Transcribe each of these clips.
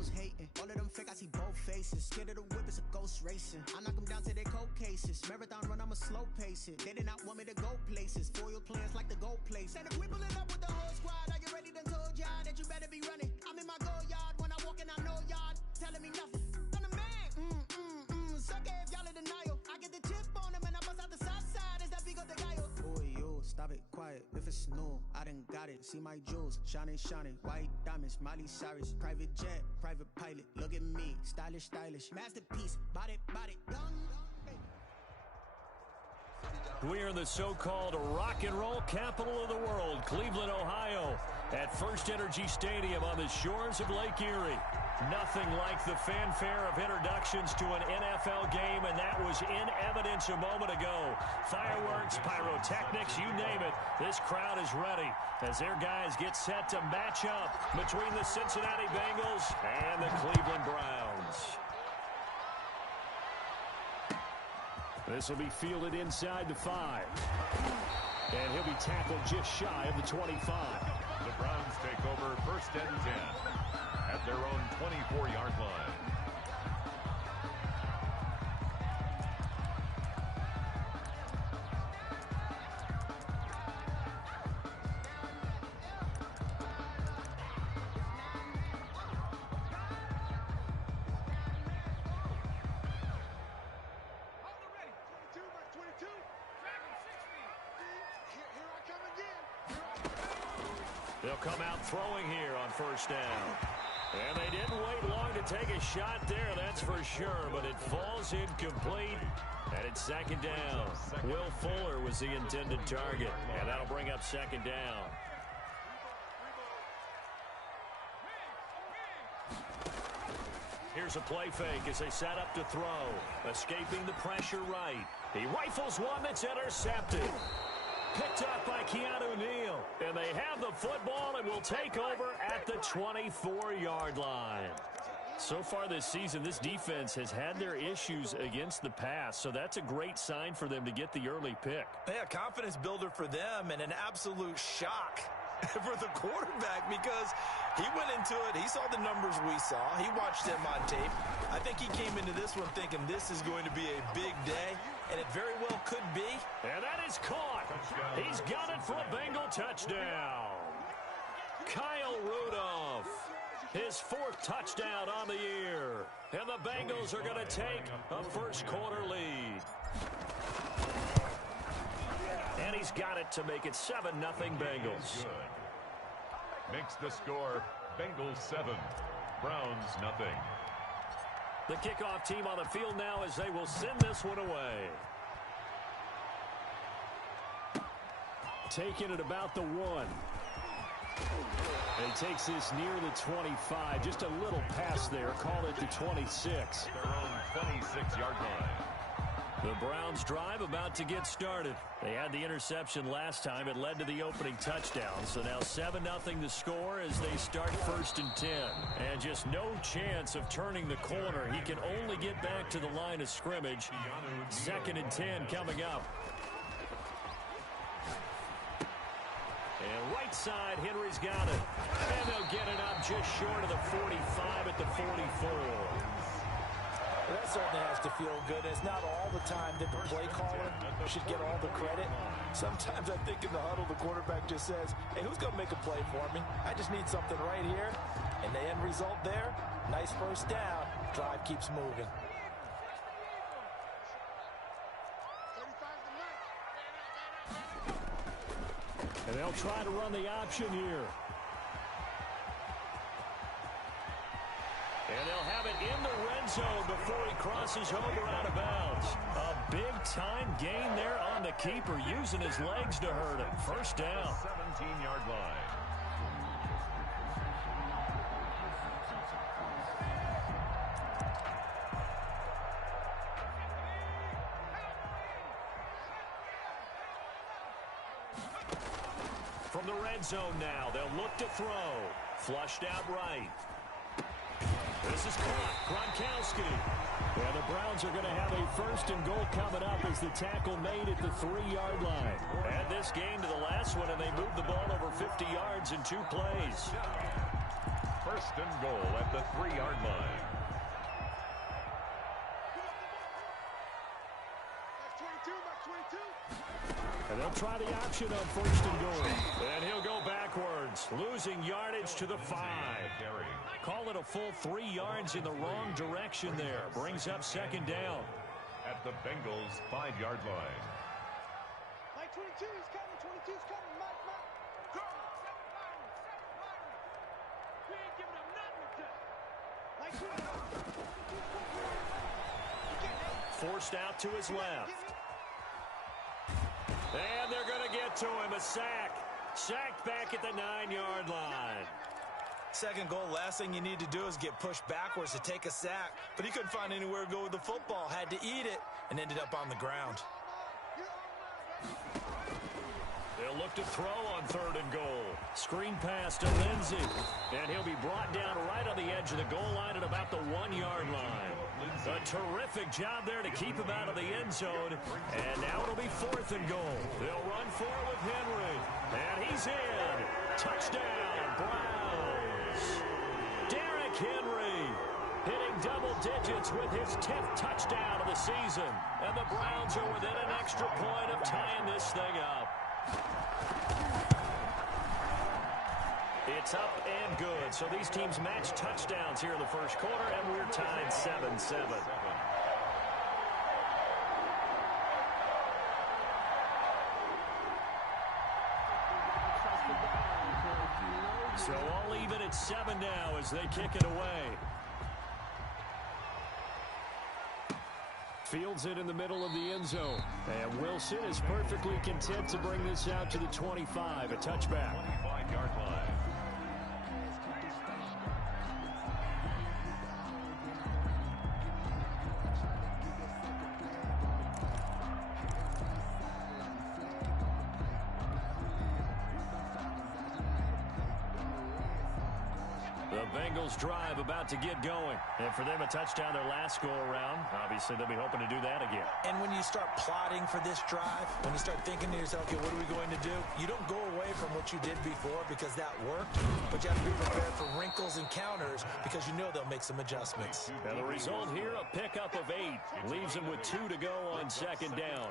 hoes hating. All of them fake, I see both faces. Scared of the whip, it's a ghost racing. I knock them down to their cold cases. Marathon run, I'ma slow pace it. They did not want me to go places. Foil plans like the gold place. And if we pulling up with the whole squad, are you ready? Done told y'all that you better be running. I'm in my go yard when I walk in, I know y'all telling me nothing. I'm the man. Suck it if y'all in denial. I get the chip on them and I bust out the south side. Is that Vigo de Gallo? Boy, yo, stop it, quiet. If it's new, I done got it. See my jewels, shining, shining. White diamonds, Miley Cyrus. Private jet, private pilot. Look at me, stylish, stylish. Masterpiece, body, young. We are in the so-called rock and roll capital of the world, Cleveland, Ohio, at First Energy Stadium on the shores of Lake Erie. Nothing like the fanfare of introductions to an NFL game, and that was in evidence a moment ago. Fireworks, pyrotechnics, you name it. This crowd is ready as their guys get set to match up between the Cincinnati Bengals and the Cleveland Browns. This will be fielded inside the 5. And he'll be tackled just shy of the 25. The Browns take over 1st and 10 at their own 24-yard line. They'll come out throwing here on 1st down. And they didn't wait long to take a shot there, that's for sure, but it falls incomplete, and it's 2nd down. Will Fuller was the intended target, and that'll bring up 2nd down. Here's a play fake as they set up to throw. Escaping the pressure right. He rifles one that's intercepted. Picked up by Keanu Neal. And they have the football and will take over at the 24-yard line. So far this season, this defense has had their issues against the pass, so that's a great sign for them to get the early pick. Yeah, confidence builder for them and an absolute shock for the quarterback because he went into it. He saw the numbers we saw. He watched them on tape. I think he came into this one thinking this is going to be a big day, and it very well could be. And that is caught. He's got it for a Bengal touchdown. Kyle Rudolph, his 4th touchdown on the year. And the Bengals are going to take a first-quarter lead. And he's got it to make it 7-0 Bengals. Makes the score Bengals 7, Browns nothing. The kickoff team on the field now as they will send this one away. Taking it about the 1. And he takes this near the 25. Just a little pass there. Call it the 26. Their own 26-yard line. The Browns drive about to get started. They had the interception last time. It led to the opening touchdown. So now 7-0 the score as they start 1st and 10. And just no chance of turning the corner. He can only get back to the line of scrimmage. 2nd and 10 coming up. And right side, Henry's got it. And they'll get it up just short of the 45 at the 44. That certainly has to feel good. It's not all the time that the play caller should get all the credit. Sometimes I think in the huddle, the quarterback just says, hey, who's going to make a play for me? I just need something right here. And the end result there, nice 1st down. Drive keeps moving. And they'll try to run the option here. And they'll have it in the red zone before he crosses over out of bounds. A big-time gain there on the keeper, using his legs to hurt him. 1st down. 17-yard line. From the red zone now, they'll look to throw. Flushed out right. This is caught. Gronkowski. And the Browns are going to have a 1st and goal coming up as the tackle made at the 3-yard line. Add this game to the last one, and they moved the ball over 50 yards in 2 plays. first and goal at the 3-yard line. And they'll try the option on first and goal. And he'll go backwards, losing yardage to the 5. Call it a full 3 yards in the wrong direction there. Brings up second down. At the Bengals' 5-yard line. Mike 22 is coming. 22 is coming. Mike. We ain't giving up nothing to Mike 22. Forced out to his left. And they're going to get to him. A sack. Sacked back at the 9-yard line. Second goal, last thing you need to do is get pushed backwards to take a sack. But he couldn't find anywhere to go with the football. Had to eat it and ended up on the ground. They'll look to throw on third and goal. Screen pass to Lindsey. And he'll be brought down right on the edge of the goal line at about the 1-yard line. A terrific job there to keep him out of the end zone. And now it'll be fourth and goal. They'll run for it with Henry. And he's in. Touchdown, Browns. Derrick Henry hitting double digits with his 10th touchdown of the season. And the Browns are within an extra point of tying this thing up. It's up and good. So these teams match touchdowns here in the first quarter, and we're tied 7-7. So all even at 7 now as they kick it away. Fields it in the middle of the end zone. And Wilson is perfectly content to bring this out to the 25, a touchback. 25-yard line. Bengals drive about to get going. And for them, a touchdown their last go-around. Obviously, they'll be hoping to do that again. And when you start plotting for this drive, when you start thinking to yourself, okay, what are we going to do? You don't go away from what you did before because that worked, but you have to be prepared for wrinkles and counters because you know they'll make some adjustments. And the result here, a pickup of 8. Leaves them with 2 to go on second down.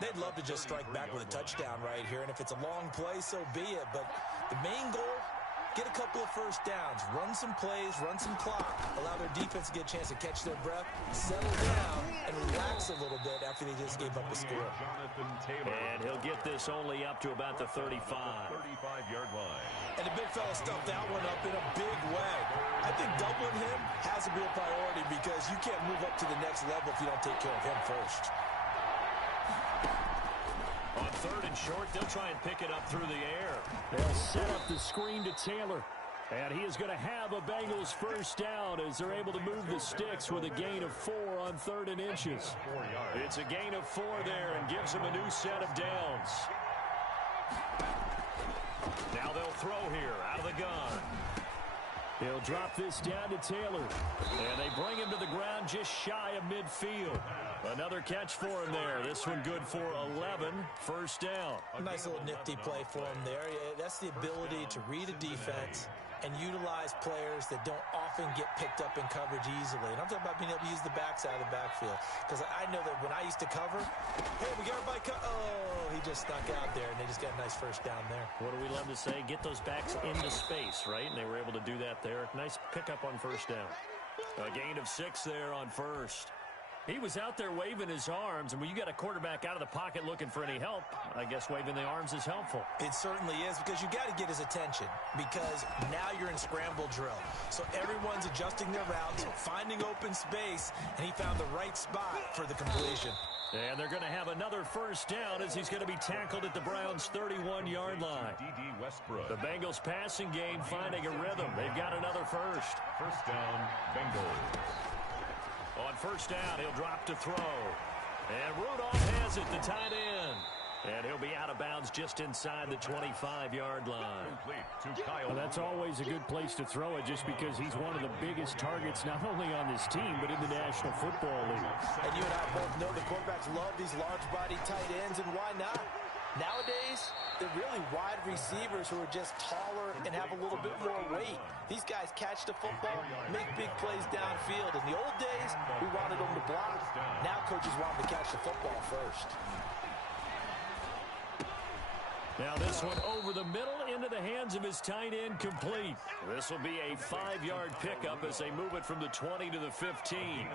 They'd love to just strike back with a touchdown right here, and if it's a long play, so be it. But the main goal, get a couple of first downs, run some plays, run some clock, allow their defense to get a chance to catch their breath, settle down, and relax a little bit after they just gave up a score. And he'll get this only up to about the 35. 35-yard line. And the big fella stuffed that one up in a big way. I think doubling him has to be a priority because you can't move up to the next level if you don't take care of him first. On third and short, they'll try and pick it up through the air. They'll set up the screen to Taylor. And he is going to have a Bengals first down as they're able to move the sticks with a gain of 4 on third and inches. It's a gain of 4 there and gives them a new set of downs. Now they'll throw here out of the gun. He'll drop this down to Taylor. And they bring him to the ground just shy of midfield. Another catch for him there. This one good for 11. First down. A nice little nifty play for him there. That's the ability to read a defense and utilize players that don't often get picked up in coverage easily. And I'm talking about being able to use the backside of the backfield. Because I know that when I used to cover, hey, we got everybody oh, he just snuck out there, and they just got a nice first down there. What do we love to say? Get those backs into space, right? And they were able to do that there. Nice pickup on first down. A gain of 6 there on first. He was out there waving his arms, and when you got a quarterback out of the pocket looking for any help, I guess waving the arms is helpful. It certainly is, because you got to get his attention, because now you're in scramble drill. So everyone's adjusting their routes, finding open space, and he found the right spot for the completion. And they're going to have another first down as he's going to be tackled at the Browns' 31-yard line. The Bengals passing game finding a rhythm. They've got another first. First down, Bengals. On first down, he'll drop to throw. And Rudolph has it, the tight end. And he'll be out of bounds just inside the 25-yard line. Well, that's always a good place to throw it just because he's one of the biggest targets not only on this team but in the National Football League. And you and I both know the quarterbacks love these large-body tight ends, and why not? Nowadays, they're really wide receivers who are just taller and have a little bit more weight. These guys catch the football, make big plays downfield. In the old days, we wanted them to block. Now coaches want them to catch the football first. Now this one over the middle into the hands of his tight end, complete. This will be a 5-yard pickup as they move it from the 20 to the 15.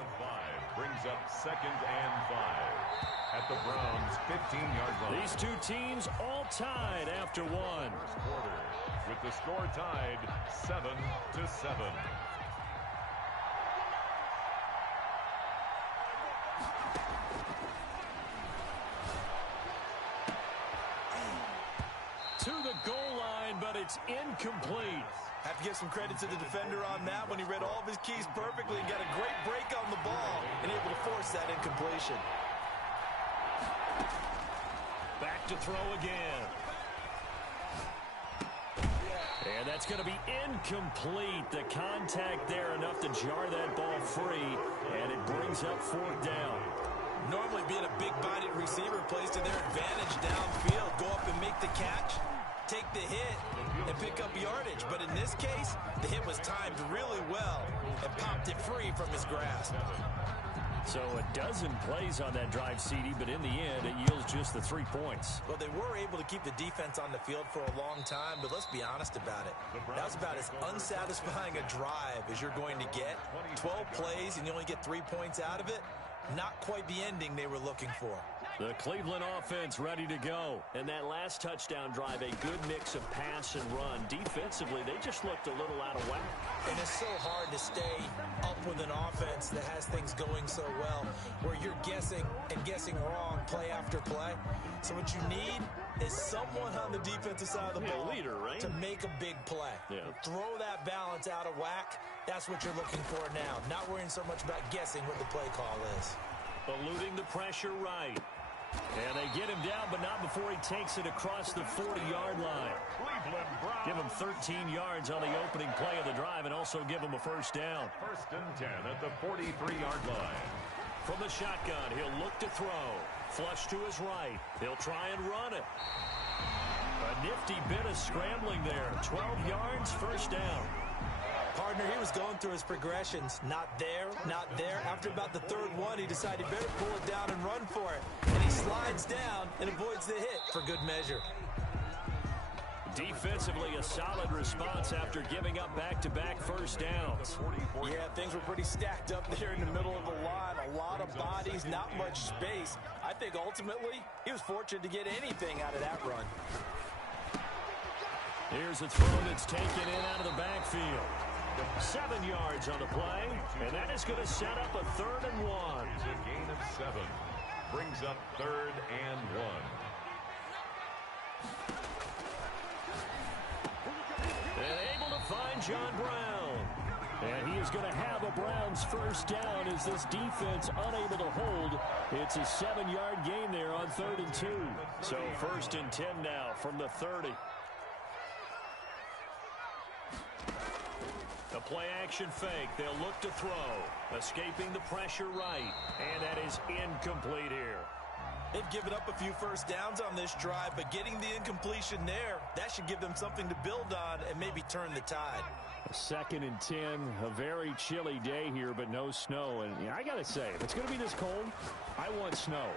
Brings up 2nd and 5 at the Browns' 15-yard line. These two teams all tied after one. First quarter, with the score tied 7-7. To the goal line, but it's incomplete. Have to give some credit to the defender on that when he read all of his keys perfectly and got a great break on the ball and able to force that incompletion. Back to throw again. And that's going to be incomplete. The contact there enough to jar that ball free, and it brings up 4th down. Normally being a big-bodied receiver plays to their advantage downfield. Go up and make the catch, take the hit, and pick up yardage. But in this case, the hit was timed really well and popped it free from his grasp. So a dozen plays on that drive, CD, but in the end, it yields just the 3 points. Well, they were able to keep the defense on the field for a long time, but let's be honest about it. That was about as unsatisfying a drive as you're going to get. 12 plays and you only get 3 points out of it. Not quite the ending they were looking for. The Cleveland offense ready to go. And that last touchdown drive, a good mix of pass and run. Defensively, they just looked a little out of whack. And it's so hard to stay up with an offense that has things going so well, where you're guessing and guessing wrong play after play. So what you need is someone on the defensive side of the ball leader, right? to make a big play. Yeah. Throw that balance out of whack. That's what you're looking for now. Not worrying so much about guessing what the play call is. Eluding the pressure right. And they get him down, but not before he takes it across the 40-yard line. Give him 13 yards on the opening play of the drive and also give him a 1st down. 1st and 10 at the 43-yard line. From the shotgun, he'll look to throw. Flush to his right. He'll try and run it. A nifty bit of scrambling there. 12 yards, 1st down. Partner, he was going through his progressions. Not there, not there. After about the 3rd one, he decided he better pull it down and run for it. And he slides down and avoids the hit for good measure. Defensively, a solid response after giving up back-to-back 1st downs. Yeah, things were pretty stacked up there in the middle of the line. A lot of bodies, not much space. I think ultimately he was fortunate to get anything out of that run. Here's a throw that's taken in out of the backfield. 7 yards on the play, and that is going to set up a 3rd and 1. It's a gain of 7. Brings up 3rd and 1. And able to find John Brown. And he is going to have a Browns 1st down as this defense unable to hold. It's a 7-yard gain there on 3rd and 2. So 1st and 10 now from the 30. The play-action fake. They'll look to throw. Escaping the pressure right. And that is incomplete here. They've given up a few 1st downs on this drive, but getting the incompletion there, that should give them something to build on and maybe turn the tide. 2nd and 10, a very chilly day here, but no snow. And I got to say, if it's going to be this cold, I want snow.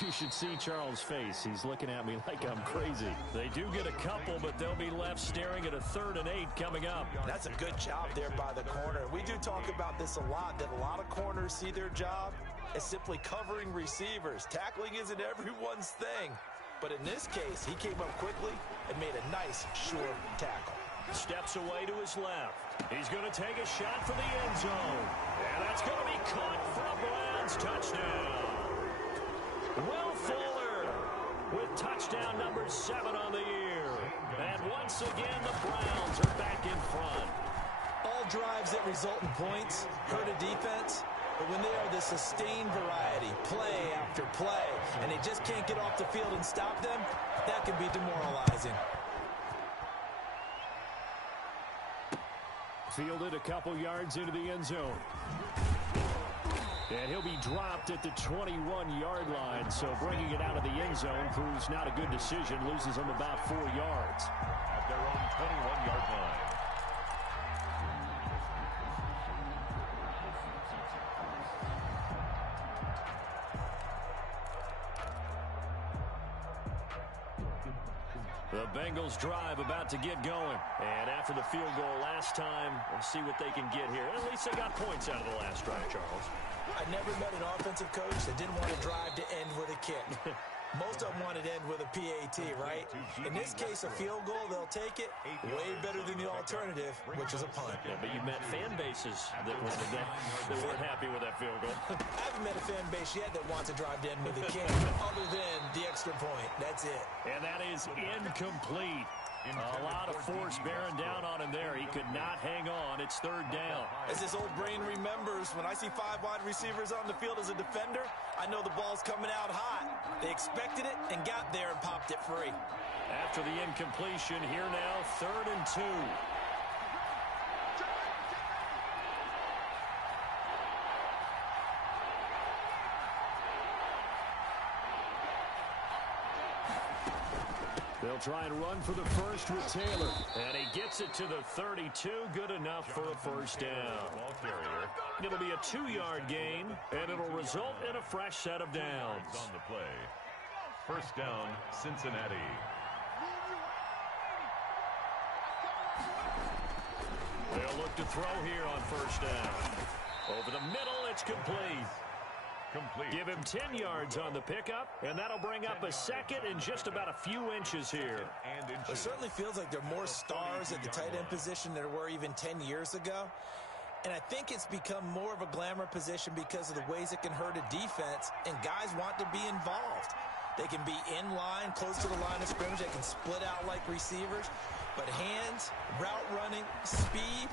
You should see Charles' face. He's looking at me like I'm crazy. They do get a couple, but they'll be left staring at a 3rd and 8 coming up. That's a good job there by the corner. We do talk about this a lot, that a lot of corners see their job as simply covering receivers. Tackling isn't everyone's thing. But in this case, he came up quickly and made a nice, sure tackle. Steps away to his left. He's going to take a shot for the end zone. And that's going to be caught for a Browns touchdown. Will Fuller with touchdown number 7 on the year. And once again, the Browns are back in front. All drives that result in points hurt a defense, but when they are the sustained variety, play after play, and they just can't get off the field and stop them, that can be demoralizing. Fielded a couple yards into the end zone. And he'll be dropped at the 21-yard line. So bringing it out of the end zone proves not a good decision. Loses them about 4 yards. At their own 21-yard line. The Bengals drive about to get going. And after the field goal last time, we'll see what they can get here. At least they got points out of the last drive, Charles. I never met an offensive coach that didn't want to drive to end with a kick. Most of them wanted to end with a PAT, right? In this case, a field goal, they'll take it. Way better than the alternative, which is a punt. Yeah, but you've met fan bases that weren't happy with that field goal. I haven't met a fan base yet that wants to drive to end with a kick, other than the extra point. That's it. And that is incomplete. A lot of force bearing down on him there. He could not hang on. It's third down. As this old brain remembers, when I see 5 wide receivers on the field as a defender, I know the ball's coming out hot. They expected it and got there and popped it free. After the incompletion, here now, 3rd and 2. They'll try and run for the first with Taylor. And he gets it to the 32. Good enough for a first down. It'll be a 2-yard gain, and it'll result in a fresh set of downs. On the play. First down, Cincinnati. They'll look to throw here on first down. Over the middle, it's complete. Give him 10 yards on the pickup, and that'll bring up a second and just about a few inches here. It certainly feels like there are more stars at the tight end position than there were even 10 years ago. And I think it's become more of a glamour position because of the ways it can hurt a defense, and guys want to be involved. They can be in line, close to the line of scrimmage. They can split out like receivers. But hands, route running, speed,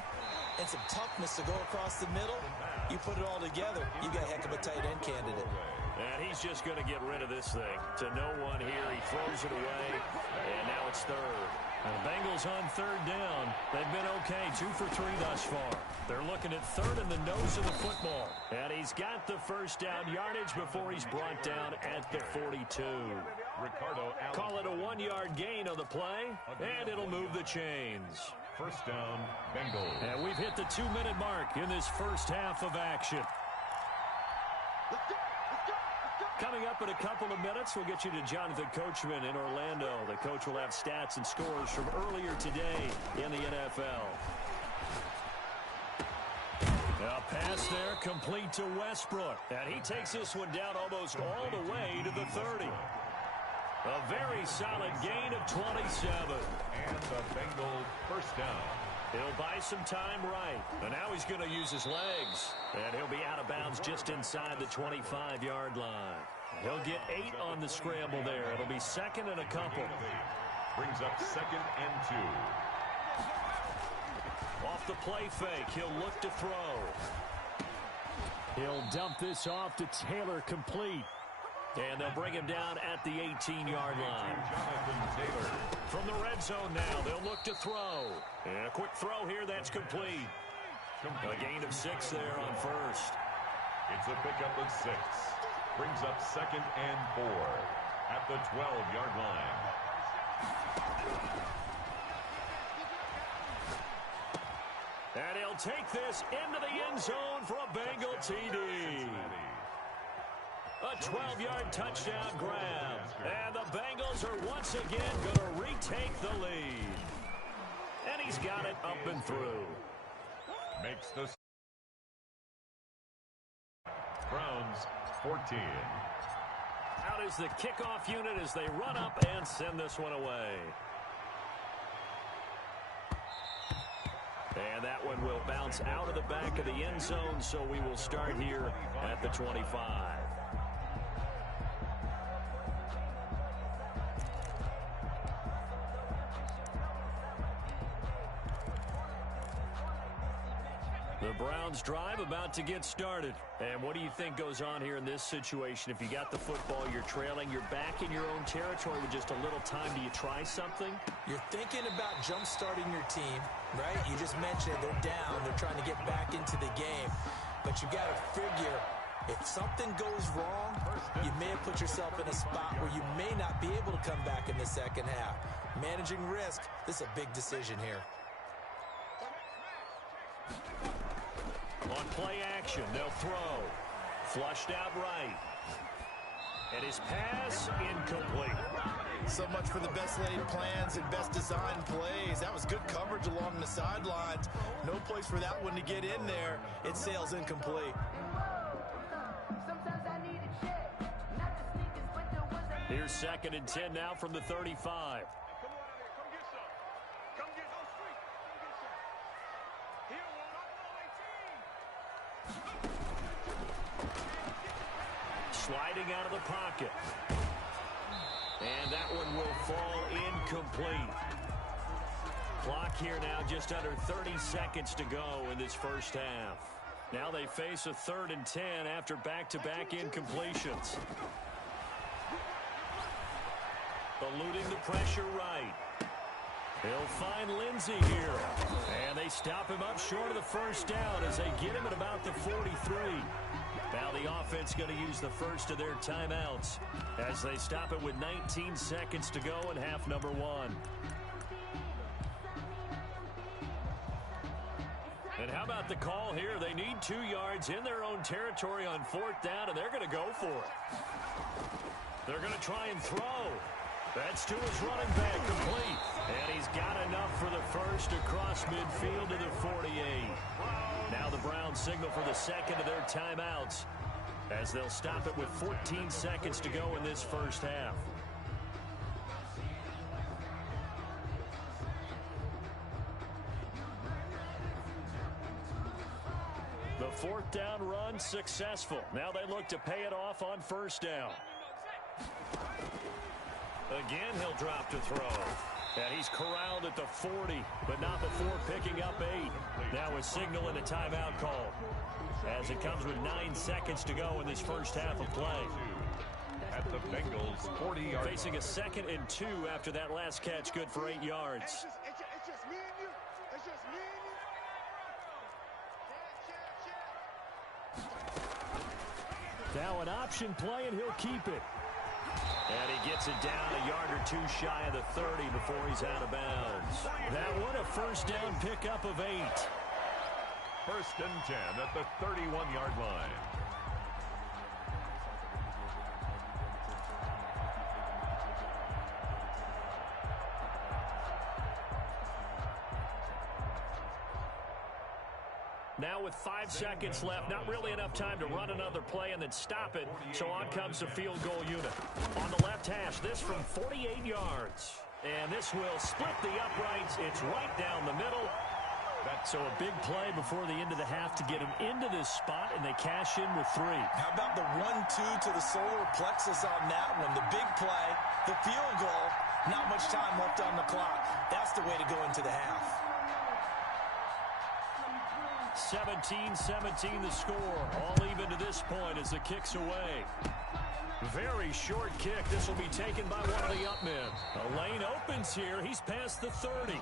and some toughness to go across the middle, you put it all together, you got a heck of a tight end candidate. And he's just going to get rid of this thing. To no one here, he throws it away, and now it's third. And the Bengals on third down. They've been okay, 2 for 3 thus far. They're looking at third in the nose of the football. And he's got the first down yardage before he's brought down at the 42. Call it a 1-yard gain on the play, and it'll move the chains. First down, Bengals. And we've hit the 2-minute mark in this first half of action. Coming up in a couple of minutes, we'll get you to Jonathan Coachman in Orlando. The coach will have stats and scores from earlier today in the NFL. A pass there complete to Westbrook. And he takes this one down almost all the way to the 30. A very solid gain of 27. And the Bengals first down. He'll buy some time right. And now he's going to use his legs. And he'll be out of bounds just inside the 25-yard line. He'll get 8 on the scramble there. It'll be second and a couple. Brings up 2nd and 2. Off the play fake, he'll look to throw. He'll dump this off to Taylor, complete. And they'll bring him down at the 18-yard line. Jonathan Taylor. From the red zone now, they'll look to throw. And a quick throw here, that's complete. A gain of 6 there on first. It's a pickup of 6. Brings up 2nd and 4 at the 12-yard line. And he'll take this into the end zone for a Bengal TD. A 12-yard touchdown grab. And the Bengals are once again going to retake the lead. And he's got it up and through. Makes the Browns 14. Out is the kickoff unit as they run up and send this one away. And that one will bounce out of the back of the end zone, so we will start here at the 25. The Browns drive about to get started. And what do you think goes on here in this situation? If you got the football, you're trailing, you're back in your own territory with just a little time. Do you try something? You're thinking about jump-starting your team, right? You just mentioned they're down. They're trying to get back into the game. But you got to figure If something goes wrong, you may have put yourself in a spot where you may not be able to come back in the second half. Managing risk, this is a big decision here. On play action, they'll throw. Flushed out right. And his pass incomplete. So much for the best laid plans and best designed plays. That was good coverage along the sidelines. No place for that one to get in there. It sails incomplete. Here's 2nd and 10 now from the 35. Sliding out of the pocket. And that one will fall incomplete. Clock here now just under 30 seconds to go in this first half. Now they face a 3rd and 10 after back-to-back incompletions. Eluding the pressure right. He'll find Lindsey here. And they stop him up short of the first down as they get him at about the 43. Now the offense going to use the first of their timeouts as they stop it with 19 seconds to go in half number 1. And how about the call here? They need 2 yards in their own territory on 4th down, and they're going to go for it. They're going to try and throw. That's to his running back, complete. And he's got enough for the first across midfield to the 48. Now the Browns signal for the second of their timeouts as they'll stop it with 14 seconds to go in this first half. The 4th down run successful. Now they look to pay it off on 1st down. Again, he'll drop to throw. And he's corralled at the 40, but not before picking up 8. Now a signal and a timeout call as it comes with 9 seconds to go in this first half of play. At the Bengals 40-yard line. Facing a 2nd and 2 after that last catch, good for 8 yards. It's just me and you. It's just me and you. Now an option play, and he'll keep it. And he gets it down a yard or 2 shy of the 30 before he's out of bounds. That one a first down pickup of 8. 1st and 10 at the 31-yard line. Now with 5 seconds left, not really enough time to run another play and then stop it. So on comes the field goal unit. On the left hash, this from 48 yards. And this will split the uprights. It's right down the middle. So a big play before the end of the half to get him into this spot, and they cash in with 3. How about the 1-2 to the solar plexus on that one? The big play, the field goal, not much time left on the clock. That's the way to go into the half. 17-17 the score. All even to this point as the kick's away. Very short kick. This will be taken by one of the up men. A lane opens here. He's past the 30.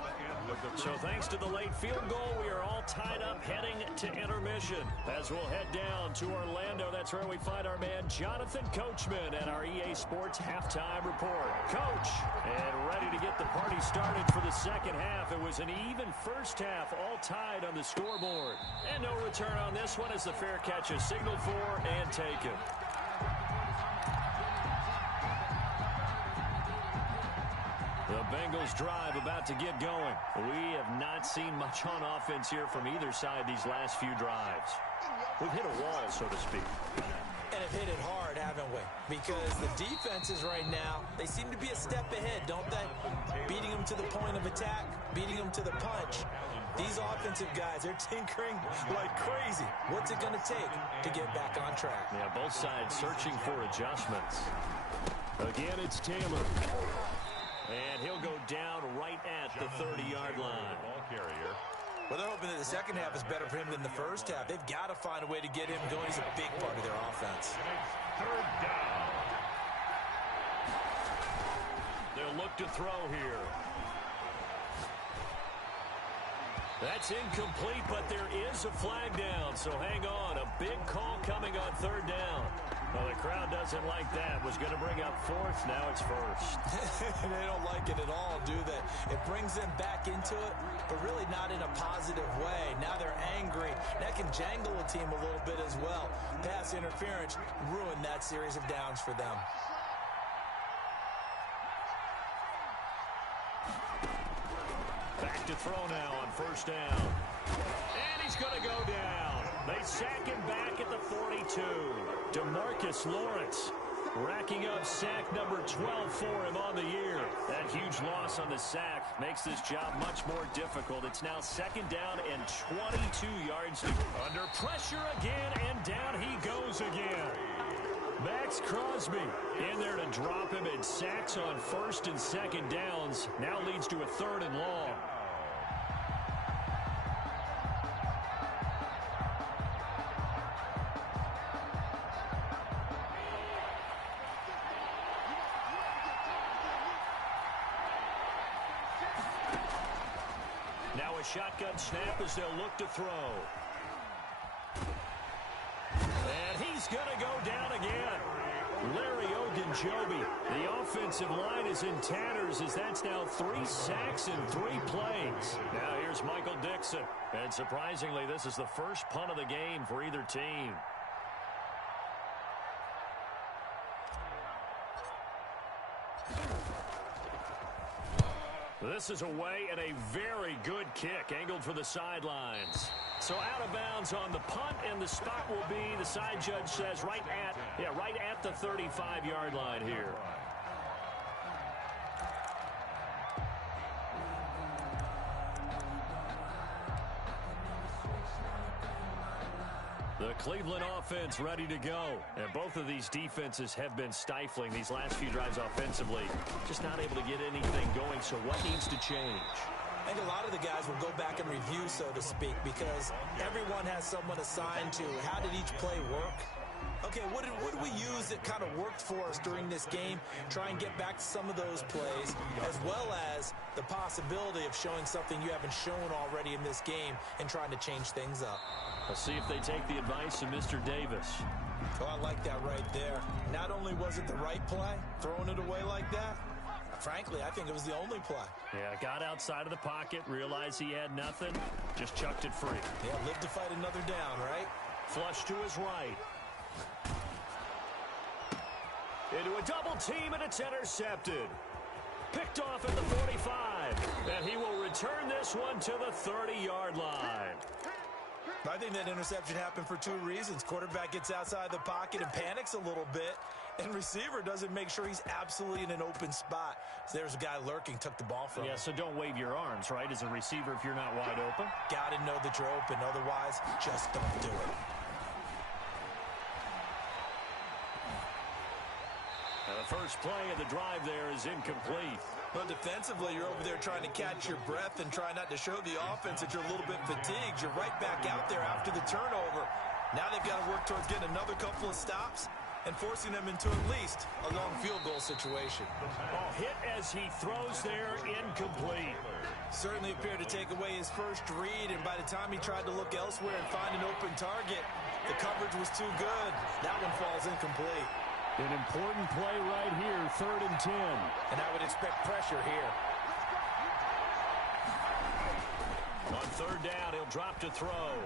So thanks to the late field goal, we are all tied up heading to intermission. As we'll head down to Orlando, that's where we find our man Jonathan Coachman at our EA Sports Halftime Report. Coach, and ready to get the party started for the second half. It was an even first half, all tied on the scoreboard. And no return on this one as the fair catch is signaled for and taken. The Bengals drive about to get going. We have not seen much on offense here from either side these last few drives. We've hit a wall, so to speak. And have hit it hard, haven't we? Because the defenses right now, they seem to be a step ahead, don't they? Beating them to the point of attack, beating them to the punch. These offensive guys, they're tinkering like crazy. What's it going to take to get back on track? Yeah, both sides searching for adjustments. Again, it's Taylor. And he'll go down right at the 30-yard line. Ball carrier. Well, they're hoping that the second half is better for him than the first half. They've got to find a way to get him going. He's a big part of their offense. Third down. They'll look to throw here. That's incomplete, but there is a flag down. so hang on. A big call coming on third down. Well, the crowd doesn't like that. Was going to bring up fourth. Now it's first. They don't like it at all, do they? It brings them back into it, but really not in a positive way. Now they're angry. That can jangle a team a little bit as well. Pass interference ruined that series of downs for them. Back to throw now on first down. And he's going to go down. They sack him back at the 42. DeMarcus Lawrence racking up sack number 12 for him on the year. That huge loss on the sack makes this job much more difficult. It's now second down and 22 yards. Under pressure again, and down he goes again. Max Crosby in there to drop him, and sacks on first and second downs. Now leads to a third and long. Now a shotgun snap as they'll look to throw. And he's going to go down again. Larry Ogunjobi. The offensive line is in tatters as that's now 3 sacks in 3 plays. Now here's Michael Dixon. And surprisingly, this is the first punt of the game for either team. This is away, and a very good kick angled for the sidelines. So out of bounds on the punt, and the spot will be, the side judge says, right at the 35-yard line here. The Cleveland offense ready to go. And both of these defenses have been stifling these last few drives offensively. Just not able to get anything going, so what needs to change? I think a lot of the guys will go back and review, so to speak, because everyone has someone assigned to how did each play work. Okay, what did we use that kind of worked for us during this game? Try and get back to some of those plays, as well as the possibility of showing something you haven't shown already in this game and trying to change things up. Let's see if they take the advice of Mr. Davis. Oh, I like that right there. Not only was it the right play, throwing it away like that, frankly, I think it was the only play. Yeah, got outside of the pocket, realized he had nothing, just chucked it free. Yeah, live to fight another down, right? Flush to his right. Into a double team, and it's intercepted. Picked off at the 45. And he will return this one to the 30-yard line. I think that interception happened for 2 reasons. Quarterback gets outside the pocket and panics a little bit, and receiver doesn't make sure he's absolutely in an open spot. So there's a guy lurking, took the ball from him. Yeah, so don't wave your arms, right, as a receiver if you're not wide open. Got to know that you're open. Otherwise, just don't do it. The first play of the drive there is incomplete. Well, defensively, you're over there trying to catch your breath and try not to show the offense that you're a little bit fatigued. You're right back out there after the turnover. Now they've got to work towards getting another couple of stops and forcing them into at least a long field goal situation. Oh, hit as he throws there, incomplete. Certainly appeared to take away his first read, and by the time he tried to look elsewhere and find an open target, the coverage was too good. That one falls incomplete. An important play right here, 3rd and 10. And I would expect pressure here. On 3rd down, he'll drop to throw.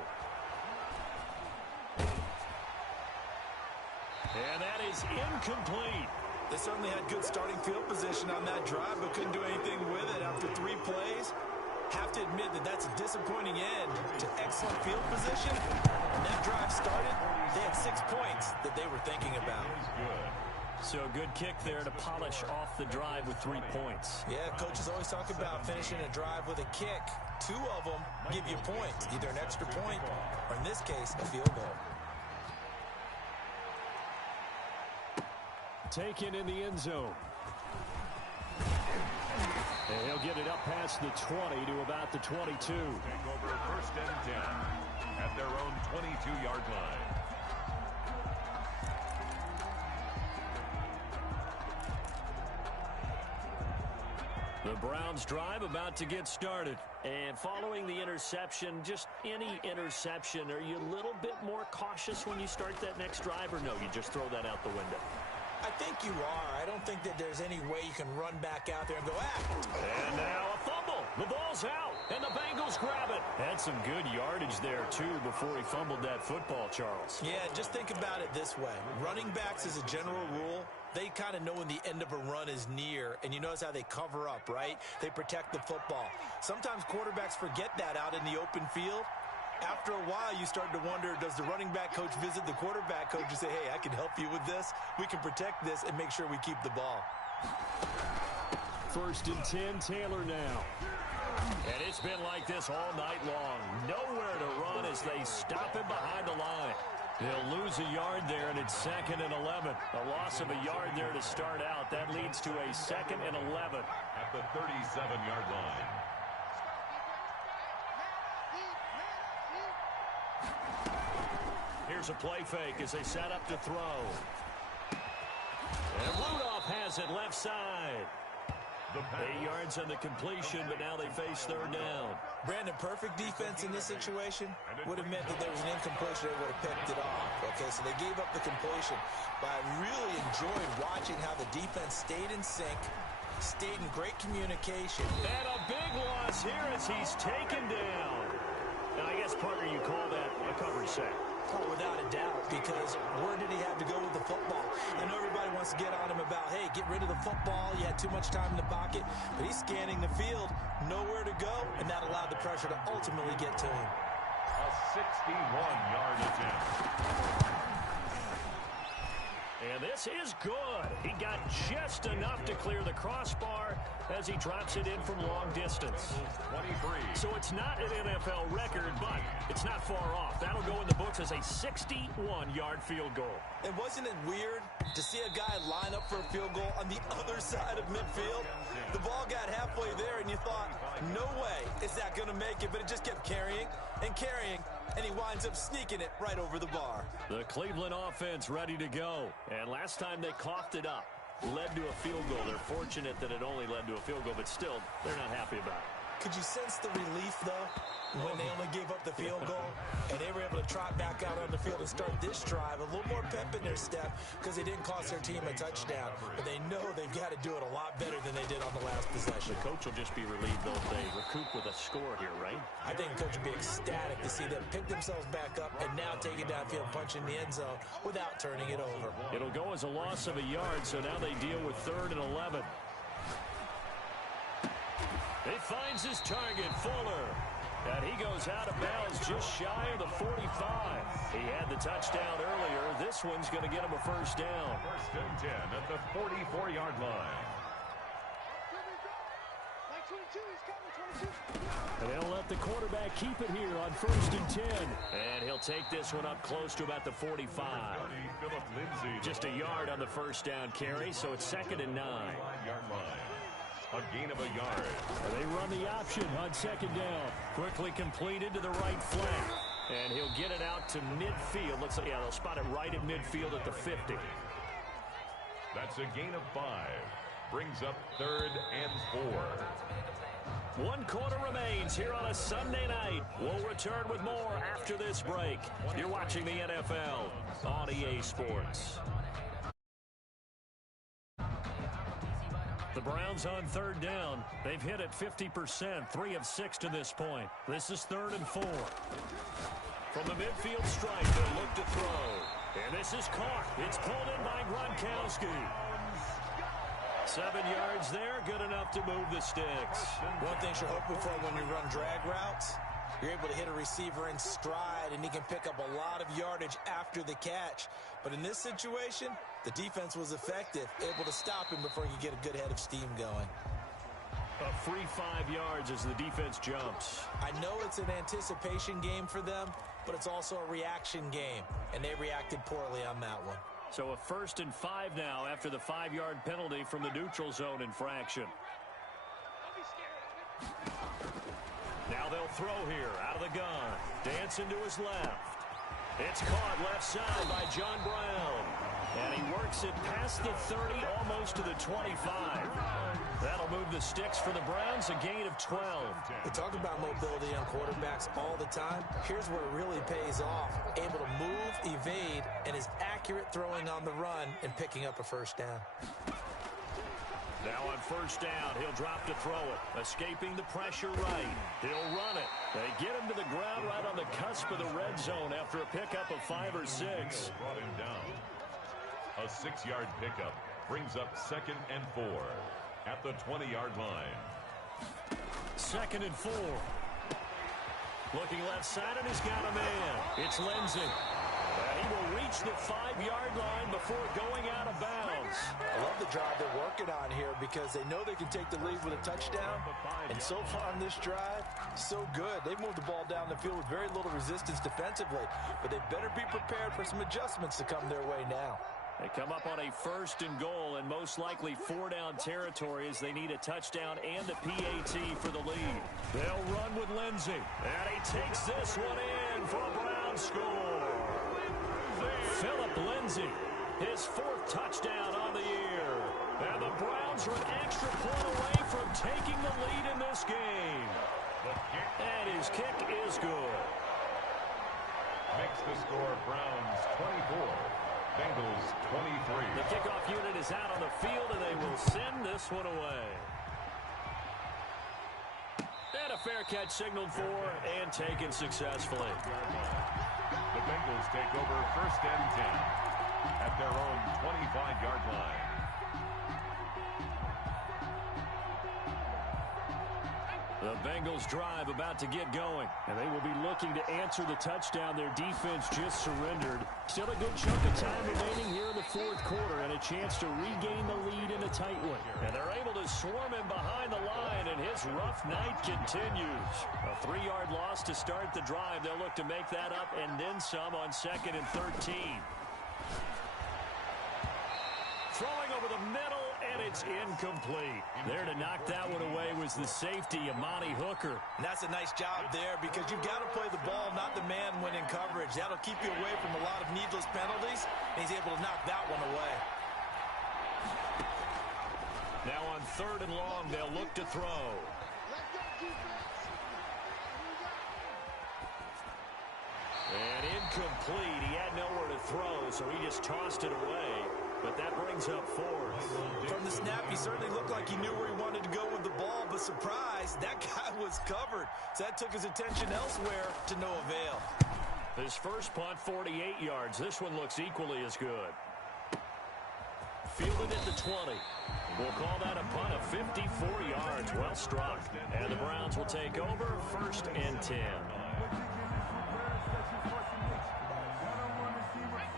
And that is incomplete. They certainly had good starting field position on that drive, but couldn't do anything with it after 3 plays. Have to admit that that's a disappointing end to excellent field position. When that drive started, they had 6 points that they were thinking about. So a good kick there to polish off the drive with 3 points. Yeah, coaches always talk about finishing a drive with a kick. 2 of them give you points, either an extra point or, in this case, a field goal. Taken in the end zone. And he'll get it up past the 20 to about the 22. Take over 1st and 10 at their own 22-yard line. The Browns drive about to get started. And following the interception, just any interception, are you a little bit more cautious when you start that next drive, or no, you just throw that out the window? I think you are. I don't think that there's any way you can run back out there and go, And now a fumble. The ball's out, and the Bengals grab it. Had some good yardage there, too, before he fumbled that football, Charles. Yeah, just think about it this way. Running backs, as a general rule, they kind of know when the end of a run is near, and you notice how they cover up, right? They protect the football. Sometimes quarterbacks forget that out in the open field. After a while, you start to wonder, does the running back coach visit the quarterback coach and say, hey, I can help you with this. We can protect this and make sure we keep the ball. 1st and 10, Taylor now. And it's been like this all night long. Nowhere to run as they stop him behind the line. They'll lose a yard there, and it's 2nd and 11. A loss of a yard there to start out. That leads to a 2nd and 11. At the 37-yard line. Here's a play fake as they set up to throw. And Rudolph has it left side. 8 yards on the completion, but now they face 3rd down. Brandon, perfect defense in this situation would have meant that there was an incompletion. They would have picked it off. Okay, so they gave up the completion. But I really enjoyed watching how the defense stayed in sync, stayed in great communication. And a big loss here as he's taken down. And I guess, Parker, you call that a coverage sack. Oh, without a doubt, because where did he have to go with the football? I know everybody wants to get on him about, hey, get rid of the football. You had too much time in the pocket. But he's scanning the field, nowhere to go, and that allowed the pressure to ultimately get to him. A 61-yard attempt. And this is good. He got just enough to clear the crossbar as he drops it in from long distance. 23. So it's not an NFL record, but it's not far off. That'll go in the books as a 61-yard field goal. And wasn't it weird to see a guy line up for a field goal on the other side of midfield? The ball got halfway there, and you thought, no way is that going to make it, but it just kept carrying and carrying, and he winds up sneaking it right over the bar. The Cleveland offense ready to go. And last time they coughed it up, led to a field goal. They're fortunate that it only led to a field goal, but still, they're not happy about it. Could you sense the relief, though, when they only gave up the field goal and they were able to trot back out on the field and start this drive? A little more pep in their step because they didn't cost their team a touchdown. But they know they've got to do it a lot better than they did on the last possession. The coach will just be relieved, though, if they recoup with a score here, right? I think the coach will be ecstatic to see them pick themselves back up and now take it downfield, punch in the end zone without turning it over. It'll go as a loss of a yard, so now they deal with 3rd and 11. He finds his target, Fuller. And he goes out of bounds just shy of the 45. He had the touchdown earlier. This one's going to get him a 1st down. 1st and 10 at the 44-yard line. And they'll let the quarterback keep it here on 1st and 10. And he'll take this one up close to about the 45. Philip Lindsay. Just a yard on the 1st down carry, so it's 2nd and 9. 9-yard line. A gain of a yard. And they run the option on 2nd down. Quickly completed to the right flank. And he'll get it out to midfield. Looks like, yeah, they'll spot it right at midfield at the 50. That's a gain of 5. Brings up 3rd and 4. 1 quarter remains here on a Sunday night. We'll return with more after this break. You're watching the NFL on EA Sports. The Browns on 3rd down. They've hit it 50%, 3 of 6 to this point. This is 3rd and 4. From the midfield stripe, they'll look to throw. And this is caught. It's pulled in by Gronkowski. 7 yards there, good enough to move the sticks. One thing you're hoping for when you run drag routes, you're able to hit a receiver in stride, and he can pick up a lot of yardage after the catch. But in this situation, the defense was effective, able to stop him before he could get a good head of steam going. A free 5 yards as the defense jumps. I know it's an anticipation game for them, but it's also a reaction game, and they reacted poorly on that one. So a 1st and 5 now after the 5-yard penalty from the neutral zone infraction. Now they'll throw here out of the gun. Dancing to his left. It's caught left side by John Brown. And he works it past the 30, almost to the 25. That'll move the sticks for the Browns, a gain of 12. We talk about mobility on quarterbacks all the time. Here's where it really pays off. Able to move, evade, and is accurate throwing on the run and picking up a first down. Now on first down, he'll drop to throw it. Escaping the pressure right. He'll run it. They get him to the ground right on the cusp of the red zone after a pickup of 5 or 6. Brought him down. A 6-yard pickup brings up 2nd and 4 at the 20-yard line. 2nd and 4. Looking left side, and he's got a man. It's Lindsey. And he will reach the 5-yard line before going out of bounds. I love the drive they're working on here because they know they can take the lead with a touchdown. And so far on this drive, so good. They've moved the ball down the field with very little resistance defensively. But they better be prepared for some adjustments to come their way now. They come up on a 1st and goal and most likely 4-down territory as they need a touchdown and a PAT for the lead. They'll run with Lindsey. And he takes this one in for a Browns score. Philip Lindsey, his 4th touchdown on the year. And the Browns are an extra point away from taking the lead in this game. And his kick is good. Makes the score Browns 24. Bengals 23. The kickoff unit is out on the field, and they will send this one away. And a fair catch signaled for and taken successfully. The Bengals take over 1st and 10 at their own 25-yard line. The Bengals drive about to get going, and they will be looking to answer the touchdown their defense just surrendered. Still a good chunk of time remaining here in the 4th quarter and a chance to regain the lead in a tight one. And they're able to swarm him behind the line, and his rough night continues. A 3-yard loss to start the drive. They'll look to make that up and then some on 2nd and 13. Throwing over the middle, and it's incomplete. There to knock that one away was the safety, Amani Hooker. And that's a nice job there because you've got to play the ball, not the man when in coverage. That'll keep you away from a lot of needless penalties, and he's able to knock that one away. Now on 3rd and long, they'll look to throw. And incomplete. He had nowhere to throw, so he just tossed it away. But that brings up 4th. From the snap, he certainly looked like he knew where he wanted to go with the ball, but surprise, that guy was covered. So that took his attention elsewhere to no avail. His first punt, 48 yards. This one looks equally as good. Fielded at the 20. We'll call that a punt of 54 yards. Well struck. And the Browns will take over 1st and 10.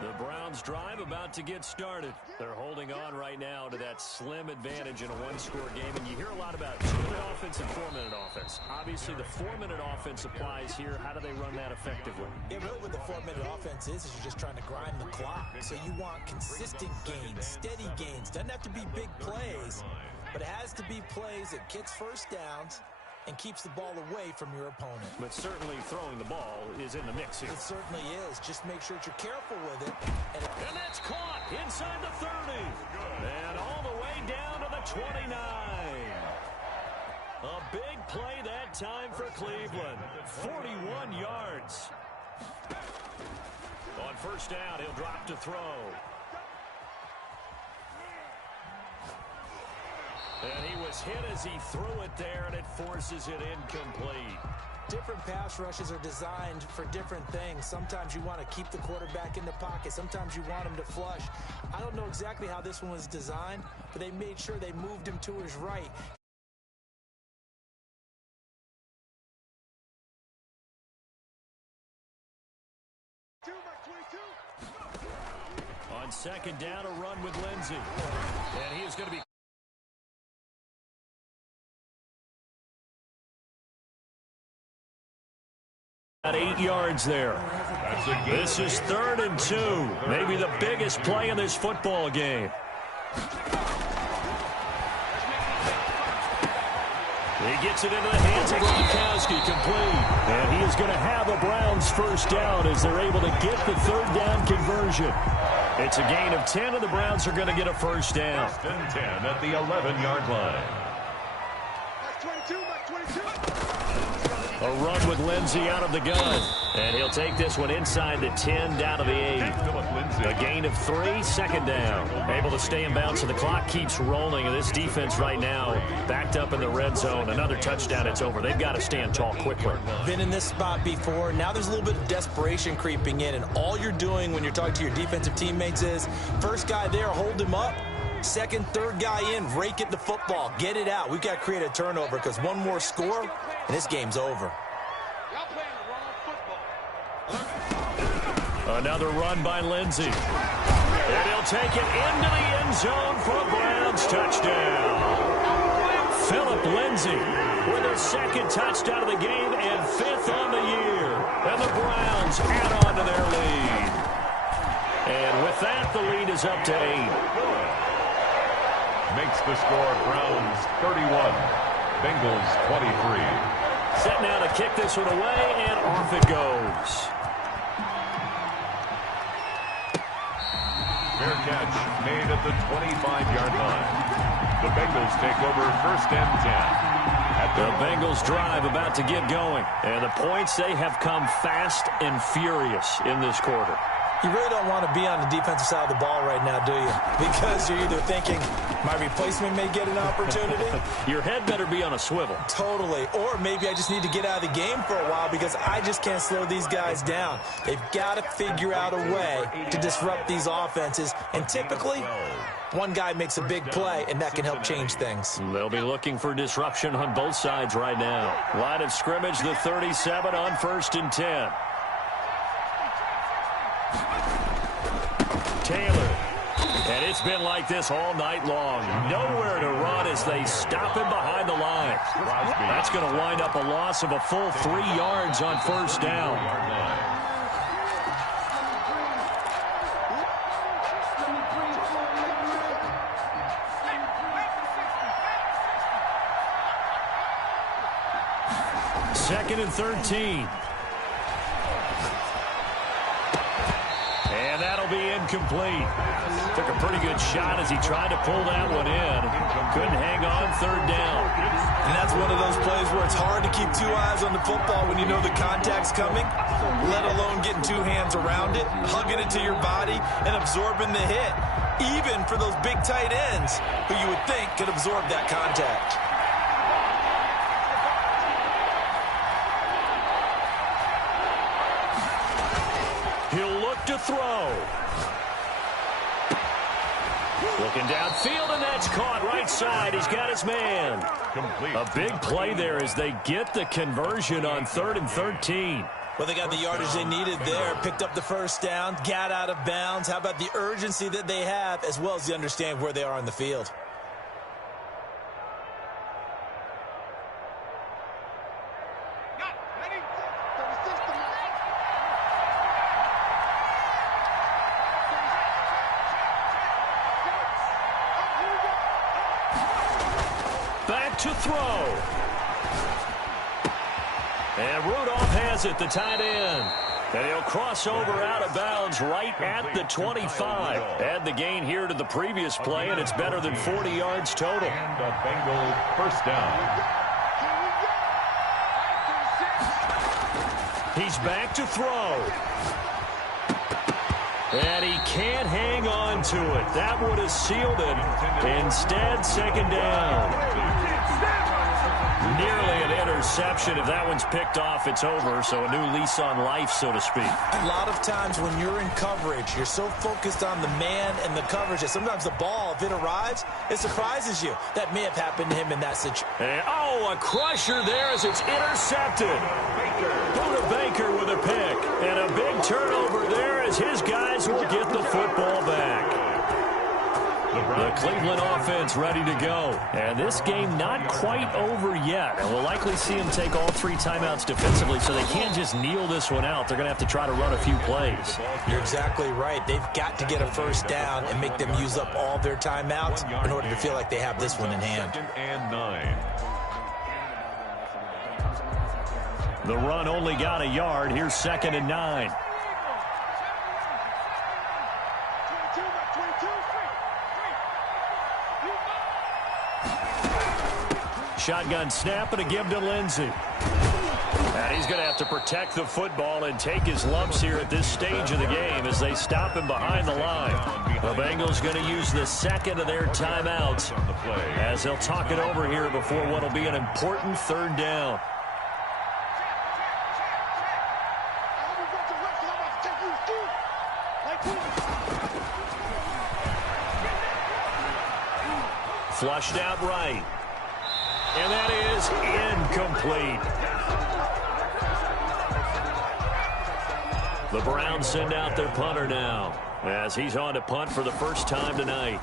The Browns drive about to get started. They're holding on right now to that slim advantage in a 1-score game. And you hear a lot about 2-minute offense and 4-minute offense. Obviously, the 4-minute offense applies here. How do they run that effectively? Yeah, really what the 4-minute offense is you're just trying to grind the clock. So you want consistent gains, steady gains. Doesn't have to be big plays, but it has to be plays that gets first downs and keeps the ball away from your opponent. But certainly throwing the ball is in the mix here. It certainly is. Just make sure that you're careful with it. And that's caught inside the 30. And all the way down to the 29. A big play that time for Cleveland. 41 yards. On first down, he'll drop to throw. And he was hit as he threw it there, and it forces it incomplete. Different pass rushes are designed for different things. Sometimes you want to keep the quarterback in the pocket. Sometimes you want him to flush. I don't know exactly how this one was designed, but they made sure they moved him to his right. On 2nd down, a run with Lindsey. And he is going to be at 8 yards there. This is 3rd and 2. Maybe the biggest play in this football game. He gets it into the hands of Gronkowski, complete. And he is going to have a Browns first down as they're able to get the 3rd down conversion. It's a gain of 10, and the Browns are going to get a first down. First and 10 at the 11-yard line. Max 22, Max 22. A run with Lindsey out of the gun. And he'll take this one inside the 10, down to the 8. A gain of 3, second down. Able to stay in bounds, so the clock keeps rolling. And this defense right now backed up in the red zone. Another touchdown, it's over. They've got to stand tall quickly. Been in this spot before. Now there's a little bit of desperation creeping in. And all you're doing when you're talking to your defensive teammates is, first guy there, hold him up. Second, third guy in, rake it the football. Get it out. We've got to create a turnover because one more score, and this game's over. Y'all playing the wrong football. Another run by Lindsey. And he'll take it into the end zone for a Browns touchdown. Philip Lindsey with his second touchdown of the game and 5th on the year. And the Browns add on to their lead. And with that, the lead is up to 8. Makes the score Browns 31, Bengals 23. Set now to kick this one away, and off it goes. Fair catch made at the 25-yard line. The Bengals take over first and 10. The Bengals drive about to get going. And the points, they have come fast and furious in this quarter. You really don't want to be on the defensive side of the ball right now, do you? Because you're either thinking, my replacement may get an opportunity. Your head better be on a swivel. Totally. Or maybe I just need to get out of the game for a while because I just can't slow these guys down. They've got to figure out a way to disrupt these offenses. And typically, one guy makes a big play, and that can help change things. They'll be looking for disruption on both sides right now. Line of scrimmage, the 37 on first and 10. Taylor. And it's been like this all night long. Nowhere to run as they stop him behind the line. That's going to wind up a loss of a full 3 yards on first down. Second and 13. And that'll be incomplete. Took a pretty good shot as he tried to pull that one in. Couldn't hang on, third down. And that's one of those plays where it's hard to keep 2 eyes on the football when you know the contact's coming, let alone getting 2 hands around it, hugging it to your body, and absorbing the hit. Even for those big tight ends who you would think could absorb that contact. He'll look to throw. Looking downfield, and that's caught right side. He's got his man. Complete. A big play there as they get the conversion on 3rd and 13. Well, they got the yardage they needed there, picked up the first down, got out of bounds. How about the urgency that they have, as well as the understanding where they are on the field? Back to throw. And Rudolph has it, the tight end. And he'll cross over out of bounds right at the 25. Add the gain here to the previous play, and it's better than 40 yards total. And a Bengal first down. He's back to throw. And he can't hang on to it. That would have sealed it. Instead, second down. Nearly an interception. If that one's picked off, it's over. So a new lease on life, so to speak. A lot of times when you're in coverage, you're so focused on the man and the coverage that sometimes the ball, if it arrives, it surprises you. That may have happened to him in that situation. And, a crusher there as it's intercepted. Buda Baker with a pick. And a big turnover there as his guys will get the football back. The Cleveland offense ready to go. And this game not quite over yet. And we'll likely see them take all 3 timeouts defensively, so they can't just kneel this one out. They're going to have to try to run a few plays. You're exactly right. They've got to get a first down and make them use up all their timeouts in order to feel like they have this one in hand. 2nd and 9. The run only got a yard. Here's 2nd and 9. Shotgun snap and a give to Lindsay. And he's going to have to protect the football and take his lumps here at this stage of the game as they stop him behind the line. The Bengals going to use the second of their timeouts as they'll talk it over here before what will be an important third down. Flushed out right. And that is incomplete. The Browns send out their punter now as he's on to punt for the first time tonight.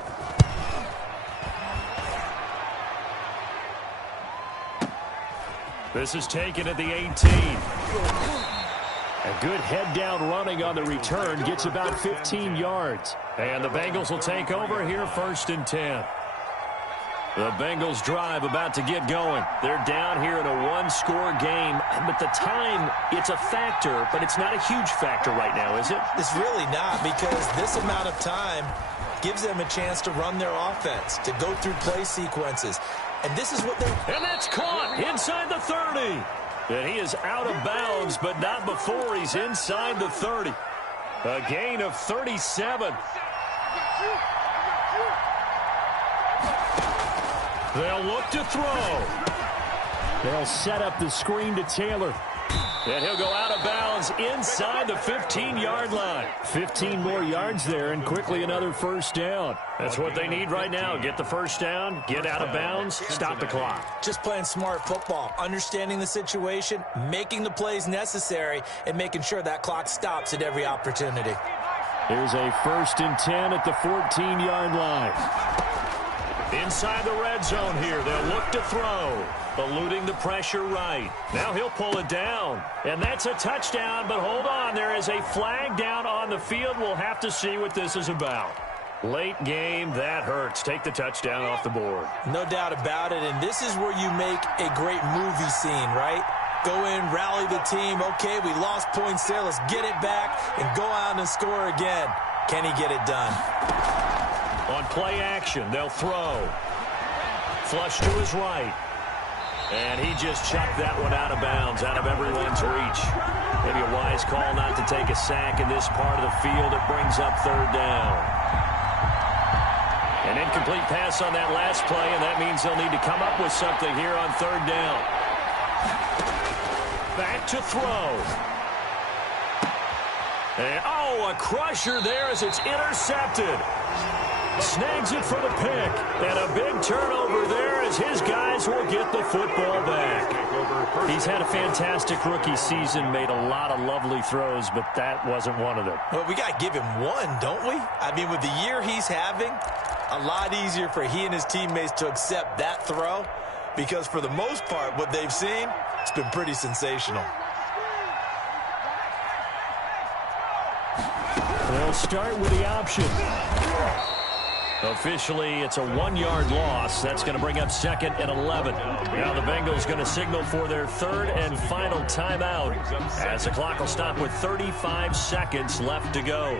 This is taken at the 18. A good head-down running on the return gets about 15 yards. And the Bengals will take over here 1st and 10. The Bengals drive about to get going. They're down here in a one-score game, but the time, it's a factor, but it's not a huge factor right now, is it? It's really not, because this amount of time gives them a chance to run their offense, to go through play sequences. And this is what they... And that's caught inside the 30. And he is out of bounds, but not before he's inside the 30. A gain of 37. They'll look to throw. They'll set up the screen to Taylor. And he'll go out of bounds inside the 15-yard line. 15 more yards there, and quickly another first down. That's what they need right now. Get the first down, get out of bounds, stop the clock. Just playing smart football, understanding the situation, making the plays necessary, and making sure that clock stops at every opportunity. Here's a 1st and 10 at the 14-yard line. Inside the red zone here. They'll look to throw. Eluding the pressure right. Now he'll pull it down. And that's a touchdown, but hold on. There is a flag down on the field. We'll have to see what this is about. Late game, that hurts. Take the touchdown off the board. No doubt about it, and this is where you make a great movie scene, right? Go in, rally the team. Okay, we lost points there. Let's get it back and go out and score again. Can he get it done? On play action, they'll throw. Flush to his right. And he just chucked that one out of bounds, out of everyone's reach. Maybe a wise call not to take a sack in this part of the field. It brings up third down. An incomplete pass on that last play, and that means they'll need to come up with something here on third down. Back to throw. And, a crusher there as it's intercepted. Snags it for the pick. And a big turnover there as his guys will get the football back. He's had a fantastic rookie season, made a lot of lovely throws, but that wasn't one of them. Well, we got to give him one, don't we? I mean, with the year he's having, a lot easier for he and his teammates to accept that throw, because for the most part, what they've seen, it's been pretty sensational. They'll start with the option. Officially, it's a 1-yard loss. That's going to bring up 2nd and 11. Now the Bengals going to signal for their third and final timeout as the clock will stop with 35 seconds left to go.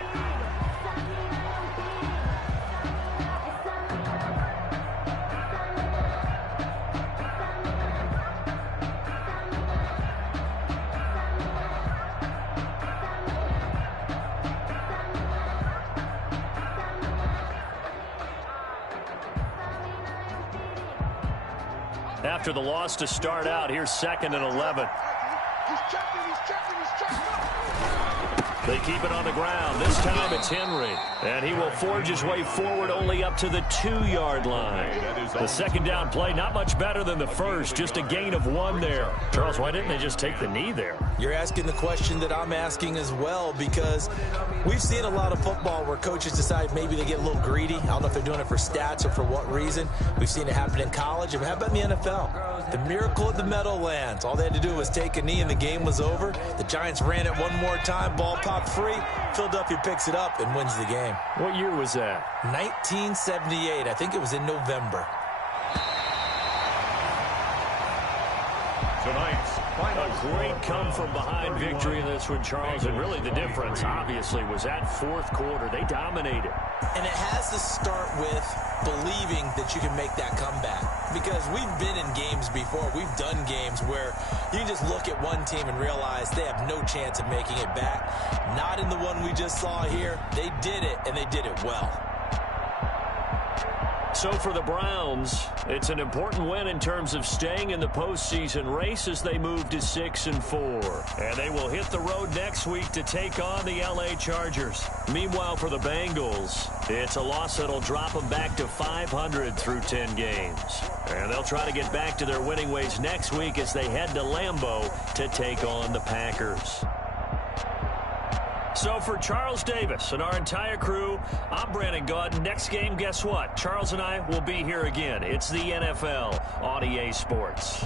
After the loss to start out, here's 2nd and 11. They keep it on the ground. This time it's Henry. And he will forge his way forward only up to the 2-yard line. The second down play, not much better than the first. Just a gain of 1 there. Charles, why didn't they just take the knee there? You're asking the question that I'm asking as well, because we've seen a lot of football where coaches decide maybe they get a little greedy. I don't know if they're doing it for stats or for what reason. We've seen it happen in college. And how about in the NFL? The miracle of the Meadowlands. All they had to do was take a knee and the game was over. The Giants ran it one more time. Ball popped free. Philadelphia picks it up and wins the game. What year was that? 1978. I think it was in November. Tonight's A great come-from-behind victory in this one, Charles. And really the difference, obviously, was that fourth quarter. They dominated. And it has to start with believing that you can make that comeback. Because we've been in games before. We've done games where you can just look at one team and realize they have no chance of making it back. Not in the one we just saw here. They did it, and they did it well. So for the Browns, it's an important win in terms of staying in the postseason race as they move to 6-4. And they will hit the road next week to take on the LA Chargers. Meanwhile, for the Bengals, it's a loss that'll drop them back to 500 through 10 games. And they'll try to get back to their winning ways next week as they head to Lambeau to take on the Packers. So for Charles Davis and our entire crew, I'm Brandon Gaudin. Next game, guess what? Charles and I will be here again. It's the NFL on EA Sports.